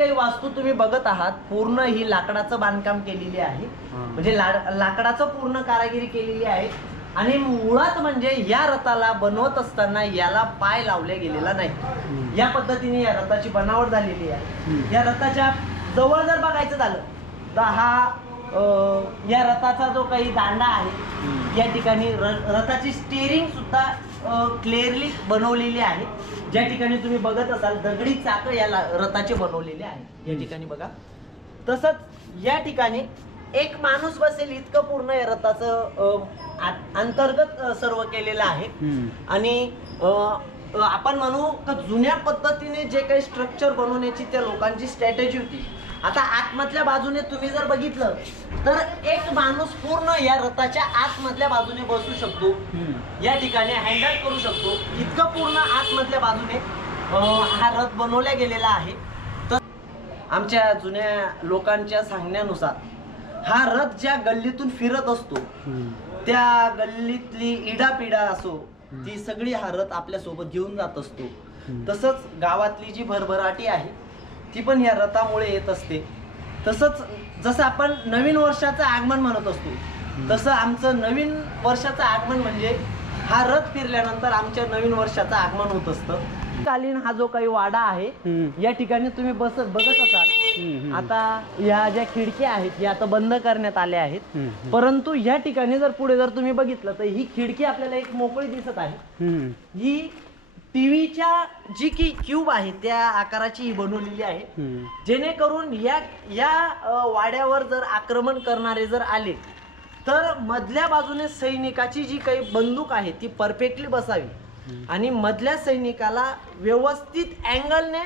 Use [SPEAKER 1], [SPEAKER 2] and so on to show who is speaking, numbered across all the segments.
[SPEAKER 1] काही वास्तू तुम्ही बघत आहात पूर्ण ही लाकडाचं बांधकाम केलेली आहे. म्हणजे लाकडाचं पूर्ण कारागिरी केलेली आहे आणि मुळात म्हणजे या रथाला बनवत असताना याला पाय लावले गेलेला नाही. या पद्धतीने या रथाची बनावट झालेली आहे. या रथाच्या जवळ जर बघायचं झालं तर हा अं, या रथाचा जो काही दांडा आहे. या ठिकाणी र- रथाची स्टिअरिंग सुद्धा क्लिअरली बनवलेली आहे. ज्या ठिकाणी तुम्ही बघत असाल दगडी चाक या ला- रथाचे बनवलेले आहे या ठिकाणी बघा. तसंच या ठिकाणी एक माणूस बसेल इतकं पूर्ण या रथाचं अं, अंतर्गत अं, सर्व केलेलं आहे.
[SPEAKER 2] हम्म.
[SPEAKER 1] आणि अं, अं, आपण म्हणू का जुन्या पद्धतीने जे काही स्ट्रक्चर बनवण्याची त्या लोकांची स्ट्रॅटेजी होती आता आतमधल्या बाजूने तुम्ही जर बघितलं तर एक माणूस पूर्ण या रथाच्या आतमधल्या बाजूने बसू शकतो. या ठिकाणी हँडल करू शकतो इतकं पूर्ण आतमधल्या बाजूने हा रथ बनवला गेलेला आहे तर आमच्या जुन्या लोकांच्या सांगण्यानुसार हा रथ ज्या गल्लीतून फिरत असतो. त्या गल्लीतली इडापिडा असो ती सगळी हा रथ आपल्यासोबत घेऊन जात असतो. तसंच गावातली जी भरभराटी आहे ती पण या रथामुळे येत असते तसंच जसं आपण नवीन वर्षाचं आगमन म्हणत असतो तसं आमचं नवीन वर्षाचं आगमन म्हणजे हा रथ फिरल्यानंतर आमच्या नवीन वर्षाचं आगमन होत असतं कालीन हा जो काही वाडा आहे. या ठिकाणी तुम्ही बस बघत असाल. आता ह्या ज्या खिडक्या आहेत या आता बंद करण्यात आल्या आहेत. परंतु या ठिकाणी जर पुढे जर तुम्ही बघितलं तर ही खिडकी आपल्याला एक मोकळी दिसत आहे. ही टीव्हीच्या जी की क्यूब आहे त्या आकाराची ही बनवलेली आहे. जेणेकरून या या अ, वाड्यावर जर आक्रमण करणारे जर आले तर मधल्या बाजूने सैनिकाची जी काही बंदूक आहे ती परफेक्टली बसावी. आणि मधल्या सैनिकाला व्यवस्थित अँगलने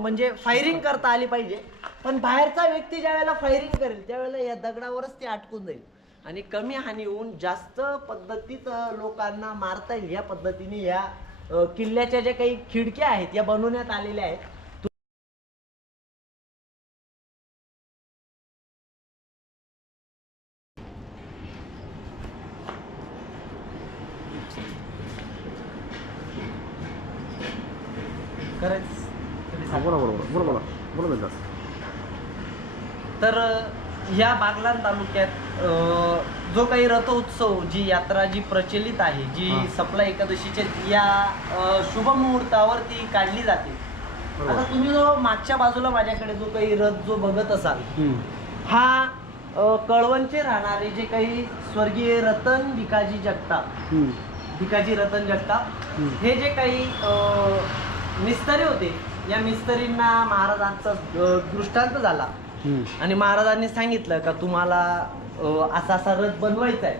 [SPEAKER 1] म्हणजे फायरिंग करता आली पाहिजे. पण बाहेरचा व्यक्ती ज्या वेळेला फायरिंग करेल त्यावेळेला या दगडावरच ते अटकून जाईल. आणि कमी हानी होऊन जास्त पद्धतीत अ, लोकांना मारता येईल या पद्धतीने या किल्ल्याच्या ज्या काही खिडक्या आहेत या बनवण्यात आलेल्या आहेत खरंच तर या बागलान तालुक्यात जो काही रथ उत्सव जी यात्रा जी प्रचलित आहे जी
[SPEAKER 2] हा.
[SPEAKER 1] सप्ला एकादशीच्या या शुभ मुहूर्तावर ती काढली जाते आता. तुम्ही जो मागच्या बाजूला माझ्याकडे जो काही रथ जो बघत असाल. हा कळवणचे राहणारे जे काही स्वर्गीय रतन भिकाजी जगताप. भिकाजी रतन जगताप. हे जे काही मिस्त्री होते या मिस्त्रींना महाराजांचा दृष्टांत झाला. आणि महाराजांनी सांगितलं का तुम्हाला असा असा रथ बनवायचा आहे.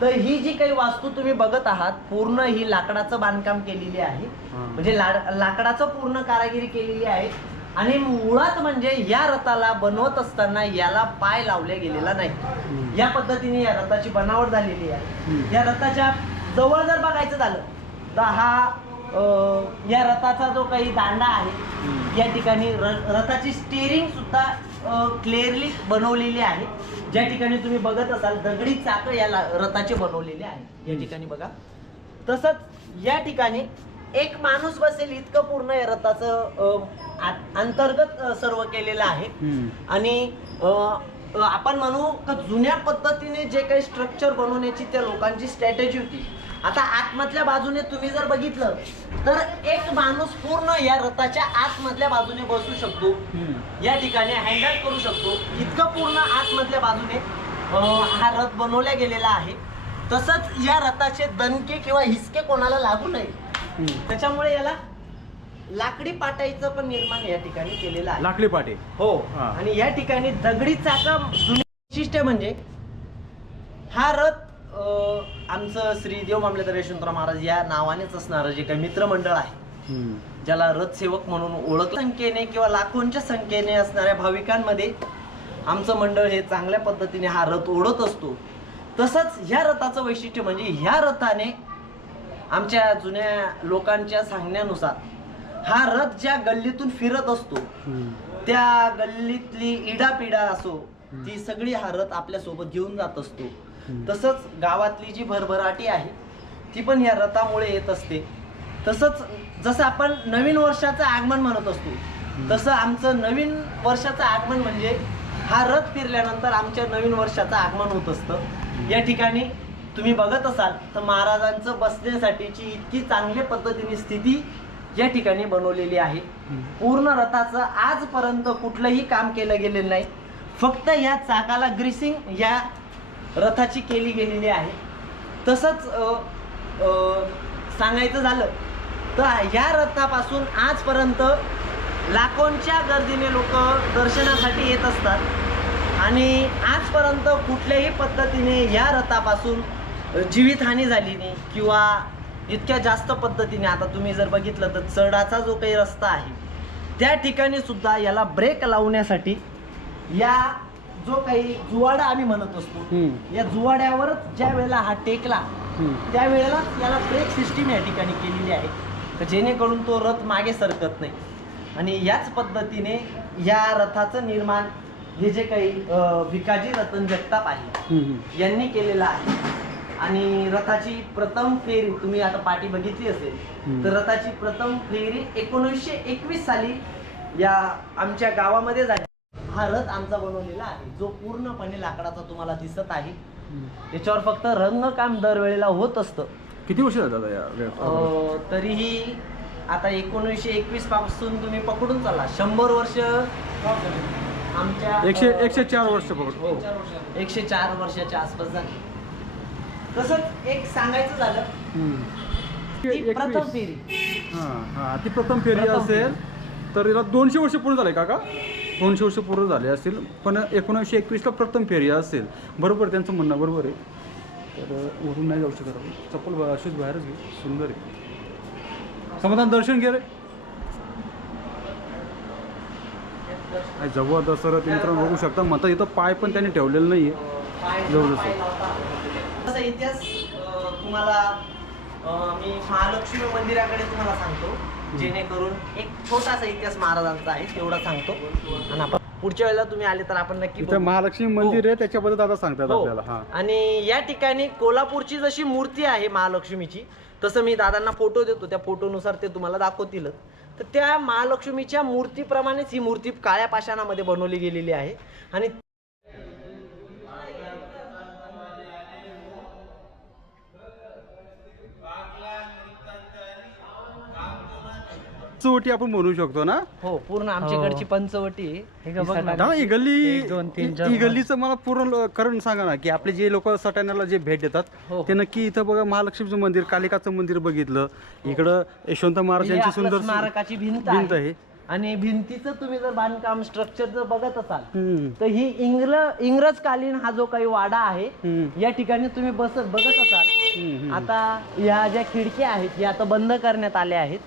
[SPEAKER 1] तर ही जी काही वास्तू तुम्ही बघत आहात पूर्ण ही लाकडाचं बांधकाम केलेली आहे. म्हणजे लाकडाचं पूर्ण कारागिरी केलेली आहे आणि मुळात म्हणजे या रथाला बनवत असताना याला पाय लावले गेलेला नाही. या पद्धतीने या रथाची बनावट झालेली आहे. या रथाच्या जवळ जर बघायचं झालं तर हा या रथाचा जो काही दांडा आहे. या ठिकाणी र- रथाची स्टिअरिंग सुद्धा क्लिअरली बनवलेली आहे. ज्या ठिकाणी तुम्ही बघत असाल दगडी चाक या ला- रथाचे बनवलेले आहे या ठिकाणी बघा. तसंच या ठिकाणी एक माणूस बसेल इतकं पूर्ण या रथाचं अंतर्गत सर्व केलेलं आहे. आणि आपण म्हणू का जुन्या पद्धतीने जे काही स्ट्रक्चर बनवण्याची त्या लोकांची स्ट्रॅटेजी होती आता आतमधल्या बाजूने तुम्ही जर बघितलं तर एक माणूस पूर्ण या रथाच्या आतमधल्या बाजूने बसू शकतो. या ठिकाणी हँडल करू शकतो. इतकं पूर्ण आतमधल्या बाजूने हा रथ बनवला गेलेला आहे. तसंच या रथाचे दणके किंवा हिसके कोणाला लागू नये. त्याच्यामुळे याला लाकडी पाटाईचं पण निर्माण या ठिकाणी केलेलं आहे.
[SPEAKER 2] लाकडी पाटे.
[SPEAKER 1] हो. आणि या ठिकाणी दगडी चाका जुने वैशिष्ट्य म्हणजे हा रथ आमचं श्री देव मामलेदार यशवंतराव महाराज या नावानेच असणारं जे काही मित्रमंडळ आहे. ज्याला रथ सेवक म्हणून ओळख संख्येने किंवा लाखोंच्या संख्येने असणाऱ्या भाविकांमध्ये आमचं मंडळ हे चांगल्या पद्धतीने हा रथ ओढत असतो तसंच ह्या रथाचं वैशिष्ट्य म्हणजे ह्या रथाने आमच्या जुन्या लोकांच्या सांगण्यानुसार हा रथ ज्या गल्लीतून फिरत असतो. त्या गल्लीतली इडापिडा असो ती सगळी हा रथ आपल्यासोबत घेऊन जात असतो. तसंच गावातली जी भरभराटी आहे ती पण या रथामुळे येत असते. तसंच जसं आपण नवीन वर्षाचं आगमन म्हणत असतो तसं आमचं नवीन वर्षाचं आगमन म्हणजे हा रथ फिरल्यानंतर आमच्या नवीन वर्षाचं आगमन होत असतं. या ठिकाणी तुम्ही बघत असाल तर महाराजांचं बसण्यासाठीची इतकी चांगल्या पद्धतीने स्थिती या ठिकाणी बनवलेली आहे. पूर्ण रथाचं आजपर्यंत कुठलंही काम केलं गेलेलं नाही. फक्त या चाकाला ग्रीसिंग या रथाची केली गेलेली आहे. तसंच सांगायचं झालं तर ह्या रथापासून आजपर्यंत लाखोंच्या गर्दीने लोक दर्शनासाठी येत असतात. आणि आजपर्यंत कुठल्याही पद्धतीने या रथापासून जीवितहानी झाली नाही किंवा इतक्या जास्त पद्धतीने आता तुम्ही जर बघितलं तर चढाचा जो काही रस्ता आहे त्या ठिकाणी सुद्धा याला ब्रेक लावण्यासाठी या जो काही जुवाडा आम्ही म्हणत असतो
[SPEAKER 2] हम्म.
[SPEAKER 1] या जुवाड्यावरच ज्या वेळेला हा टेकला
[SPEAKER 2] हम्म.
[SPEAKER 1] त्यावेळेला याला ब्रेक सिस्टीम या ठिकाणी केलेली आहे तर जेणेकरून तो रथ मागे सरकत नाही आणि याच पद्धतीने या रथाचं निर्माण हे जे काही अं, भिकाजी रतन जगताप आहे
[SPEAKER 2] हम्म.
[SPEAKER 1] यांनी केलेलं आहे आणि रथाची प्रथम फेरी तुम्ही आता पाठी बघितली असेल
[SPEAKER 2] हम्म.
[SPEAKER 1] तर रथाची प्रथम फेरी एकोणीसशे एकवीस साली या आमच्या गावामध्ये झाली हा रथ आमचा बनवलेला आहे. जो पूर्णपणे लाकडाचा तुम्हाला दिसत आहे.
[SPEAKER 2] हम्म.
[SPEAKER 1] याच्यावर फक्त रंगकाम दरवेळेला होत असतं.
[SPEAKER 2] किती वर्ष?
[SPEAKER 1] अं, तरीही आता एकोणीसशे एकवीसपासून तुम्ही पकडून चाला शंभर वर्ष आमच्या
[SPEAKER 2] एकशे एकशे चार वर्ष पकड
[SPEAKER 1] हो. एकशे चार वर्षाच्या आसपास झाली. तसंच एक सांगायचं झालं प्रथम. फेरी.
[SPEAKER 2] ती प्रथम फेरी असेल तर याला दोनशे वर्ष पूर्ण झाले काका दोनशे वर्ष पूर्ण झाले असतील पण एकोणीसशे एकवीसला प्रथम फेरी असेल. बरोबर त्यांचं म्हणणं बरोबर आहे. तर वरून नाही जाऊ शकत आपण. चप्पल अशीच बाहेरच घेऊ. सुंदर आहे. समाधान दर्शन घे रे. काय जबरदस्त रथ मित्रांनो बघू शकता. मग इथं पाय पण त्यांनी ठेवलेलं नाही आहे जबरदस्त.
[SPEAKER 1] इतिहास तुम्हाला मी महालक्ष्मी मंदिराकडे तुम्हाला सांगतो. जेणेकरून एक छोटासा इतिहास महाराजांचा आहे तेवढा सांगतो. आणि आपण पुढच्या वेळेला तुम्ही आले तर आपण नक्की
[SPEAKER 2] इथं. महालक्ष्मी मंदिर आहे त्याच्याबद्दल दादा सांगतात
[SPEAKER 1] हो.
[SPEAKER 2] आपल्याला हा.
[SPEAKER 1] आणि या ठिकाणी कोल्हापूरची जशी मूर्ती आहे महालक्ष्मीची तसं मी दादांना फोटो देतो त्या फोटोनुसार ते तुम्हाला दाखवतीलच तर त्या महालक्ष्मीच्या मूर्तीप्रमाणेच ही मूर्ती काळ्या पाषाणामध्ये बनवली गेलेली आहे. आणि
[SPEAKER 2] चोटी आपण म्हणू शकतो ना
[SPEAKER 1] हो पूर्ण आमच्याकडची पंचवटी. ही
[SPEAKER 2] दादा ही गल्ली
[SPEAKER 3] एक, दोन, तीन,
[SPEAKER 2] ही-
[SPEAKER 3] चार,
[SPEAKER 2] ही. गल्लीचं मला पूर्ण करण सांगा ना की आपले जे लोक सटाण्याला जे भेट देतात
[SPEAKER 1] हो.
[SPEAKER 2] ते नक्की इथं बघा महालक्ष्मीचं मंदिर कालिकाचं मंदिर बघितलं इकडं यशवंत महाराज
[SPEAKER 1] हे
[SPEAKER 2] यांची
[SPEAKER 1] आपलं
[SPEAKER 2] सुंदर
[SPEAKER 1] स्मारकाची भिंत
[SPEAKER 2] भिंत
[SPEAKER 1] आहे
[SPEAKER 2] आहे
[SPEAKER 1] आणि भिंतीचं तुम्ही जर बांधकाम स्ट्रक्चर जर बघत असाल
[SPEAKER 2] हम्म.
[SPEAKER 1] तर ही इंग्र इंग्रजकालीन हा जो काही वाडा आहे
[SPEAKER 2] हम्म.
[SPEAKER 1] या ठिकाणी तुम्ही बसत बघत असाल आता या ज्या खिडक्या आहेत या आता बंद करण्यात आल्या आहेत.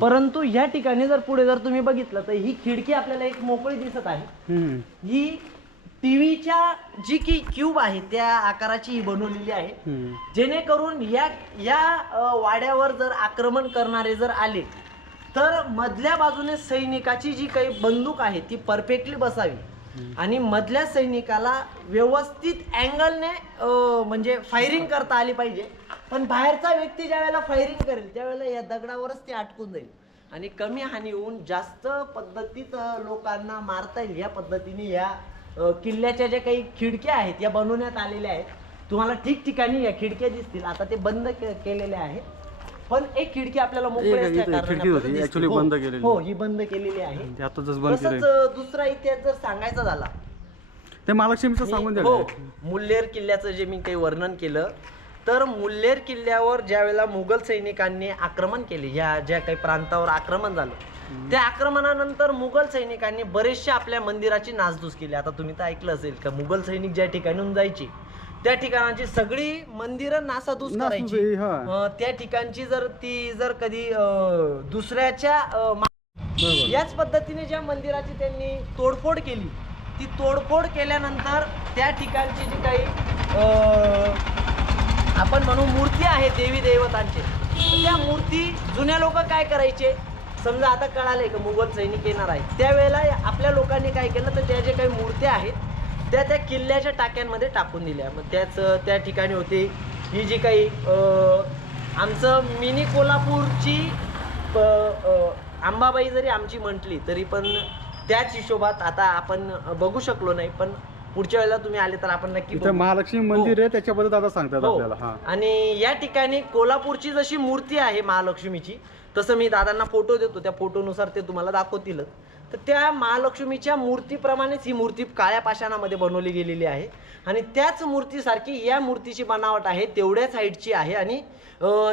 [SPEAKER 1] परंतु या ठिकाणी जर पुढे जर तुम्ही बघितलं तर ही खिडकी आपल्याला एक मोकळी दिसत आहे. ही टीव्हीच्या जी की क्यूब आहे त्या आकाराची ही बनवलेली आहे. जेणेकरून या या वाड्यावर जर आक्रमण करणारे जर आले तर मधल्या बाजूने सैनिकाची जी काही बंदूक आहे ती परफेक्टली बसावी आणि मधल्या सैनिकाला व्यवस्थित अँगलने म्हणजे फायरिंग करता आली पाहिजे. पण बाहेरचा व्यक्ती ज्या वेळेला फायरिंग करेल त्यावेळेला या दगडावरच ते अटकून जाईल. आणि कमी हानी होऊन जास्त पद्धतीत लोकांना मारता येईल या पद्धतीने या किल्ल्याच्या ज्या काही खिडक्या आहेत या बनवण्यात आलेल्या आहेत. तुम्हाला ठिकठिकाणी या खिडक्या दिसतील. आता ते बंद के- केलेल्या आहेत. पण एक खिडकी आपल्याला मोकळी
[SPEAKER 2] एक-
[SPEAKER 1] असल्या
[SPEAKER 2] इथे
[SPEAKER 1] कारणाने
[SPEAKER 2] खिडकी
[SPEAKER 1] आपल्याला
[SPEAKER 2] होती,
[SPEAKER 1] दिसते.
[SPEAKER 2] actually
[SPEAKER 1] हो,
[SPEAKER 2] बंद केलेली.
[SPEAKER 1] हो ही बंद केलेली आहे.
[SPEAKER 2] ते आता जस्ट बंद
[SPEAKER 1] तसंच
[SPEAKER 2] केले
[SPEAKER 1] अ, दुसरा इतिहास जर सांगायचा झाला.
[SPEAKER 2] ते महालक्ष्मीचं सांगून
[SPEAKER 1] मी- हो मुल्लेर किल्ल्याचं जे मी काही वर्णन केलं तर मुल्लेर किल्ल्यावर ज्या वेळेला मुघल सैनिकांनी आक्रमण केले या ज्या काही प्रांतावर आक्रमण झालं त्या आक्रमणानंतर मुघल सैनिकांनी बरेचसे आपल्या मंदिराची नासधूस केली. आता तुम्ही तर ऐकलं असेल का मुघल सैनिक ज्या ठिकाणून जायचे त्या ठिकाणाची सगळी मंदिरं नासाधूस
[SPEAKER 2] नासधूस
[SPEAKER 1] करायची.
[SPEAKER 2] हा.
[SPEAKER 1] अं, त्या ठिकाणची जर ती जर कधी अं, दुसऱ्याच्या अं, मा-
[SPEAKER 2] बरोबर.
[SPEAKER 1] याच पद्धतीने ज्या मंदिराची त्यांनी तोडफोड केली ती तोडफोड केल्यानंतर त्या ठिकाणची जी काही अं, आपण म्हणू मूर्ती आहे देवी देवतांचे तर त्या मूर्ती जुन्या लोक काय करायचे? समजा आता कळाले का मुघल सैनिक येणार आहे त्यावेळेला आपल्या लोकांनी काय केलं? तर त्या ज्या काही मूर्त्या आहेत त्या त्या किल्ल्याच्या टाक्यांमध्ये टाकून दिल्या. मग त्याच त्या ठिकाणी होते ही जी काही आमचं मिनी कोल्हापूरची अंबाबाई जरी आमची म्हटली तरी पण त्याच हिशोबात आता आपण बघू शकलो नाही. पण पुढच्या वेळेला तुम्ही आले तर आपण नक्की.
[SPEAKER 2] महालक्ष्मी मंदिर आहे त्याच्याबद्दल दादा सांगतात
[SPEAKER 1] हो.
[SPEAKER 2] आपल्याला. हा.
[SPEAKER 1] आणि या ठिकाणी कोल्हापूरची जशी मूर्ती आहे महालक्ष्मीची तसं मी दादांना फोटो देतो. त्या फोटोनुसार ते तुम्हाला दाखवतीलच. तर त्या महालक्ष्मीच्या मूर्तीप्रमाणेच ही मूर्ती काळ्या पाषाणामध्ये बनवली गेलेली आहे आणि त्याच मूर्तीसारखी या मूर्तीची बनावट आहे तेवढ्याच हाईटची आहे आणि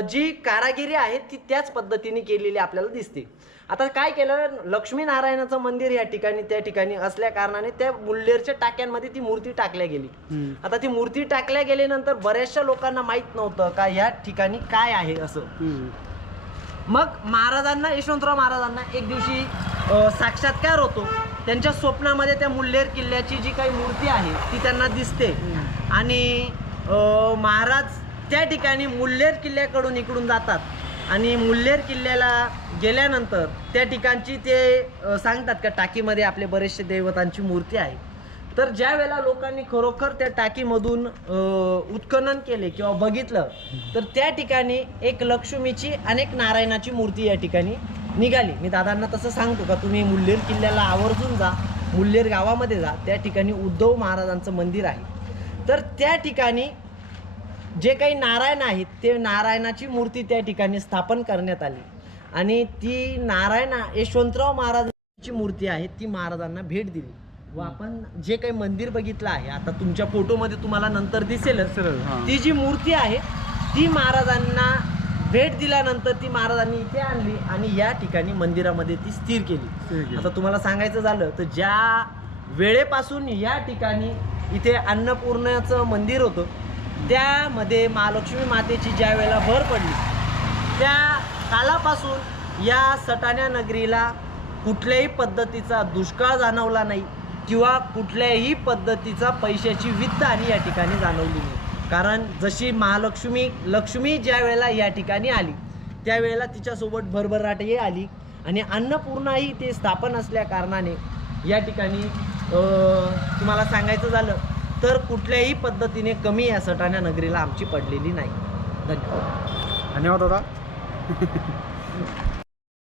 [SPEAKER 1] जी कारागिरी आहे ती त्याच पद्धतीने केलेली आपल्याला दिसते आता काय केलं लक्ष्मीनारायणाचं मंदिर या ठिकाणी त्या ठिकाणी असल्या कारणाने त्या मुल्लेरच्या टाक्यांमध्ये ती मूर्ती टाकल्या गेली. आता ती मूर्ती टाकल्या गेल्यानंतर बऱ्याचशा लोकांना माहीत नव्हतं का या ठिकाणी काय आहे असं. मग महाराजांना यशवंतराव महाराजांना एक दिवशी साक्षात्कार होतो. त्यांच्या स्वप्नामध्ये त्या मुल्लेर किल्ल्याची जी काही मूर्ती आहे ती त्यांना दिसते. आणि महाराज त्या ठिकाणी मुल्लेर किल्ल्याकडून इकडून जातात. आणि मुल्लेर किल्ल्याला गेल्यानंतर त्या ठिकाणची ते सांगतात का टाकीमध्ये आपले बरेचसे देवतांची मूर्ती आहे. तर ज्या वेळेला लोकांनी खरोखर त्या टाकीमधून उत्खनन केले किंवा बघितलं तर त्या ठिकाणी एक लक्ष्मीची अनेक नारायणाची मूर्ती या ठिकाणी निघाली. मी दादांना तसं सांगतो का तुम्ही मुल्लेर किल्ल्याला आवर्जून जा मुल्लेर गावामध्ये जा. त्या ठिकाणी उद्धव महाराजांचं मंदिर आहे. तर त्या ठिकाणी जे काही नारायण आहेत ते नारायणाची मूर्ती त्या ठिकाणी स्थापन करण्यात आली. आणि ती नारायण यशवंतराव महाराजांची मूर्ती आहे ती महाराजांना भेट दिली. व आपण जे काही मंदिर बघितलं आहे आता तुमच्या फोटोमध्ये तुम्हाला नंतर दिसेलच. ती जी मूर्ती आहे ती महाराजांना भेट दिल्यानंतर ती महाराजांनी इथे आणली आणि या ठिकाणी मंदिरामध्ये ती स्थिर केली. आता तुम्हाला सांगायचं झालं तर ज्या वेळेपासून या ठिकाणी इथे अन्नपूर्णाचं मंदिर होतं त्यामध्ये महालक्ष्मी मातेची ज्या वेळेला भर पडली त्या कालापासून या सटाण्या नगरीला कुठल्याही पद्धतीचा दुष्काळ जाणवला नाही किंवा कुठल्याही पद्धतीचा पैशाची वित्त आणि या ठिकाणी जाणवली नाही कारण जशी महालक्ष्मी लक्ष्मी ज्या वेळेला या ठिकाणी आली त्यावेळेला तिच्यासोबत भरभराटही आली आणि अन्नपूर्णाही ते स्थापन असल्या कारणाने या ठिकाणी तुम्हाला सांगायचं झालं तर कुठल्याही पद्धतीने कमी या सटाण्या नगरीला आमची पडलेली नाही. धन्यवाद.
[SPEAKER 2] धन्यवाद दादा.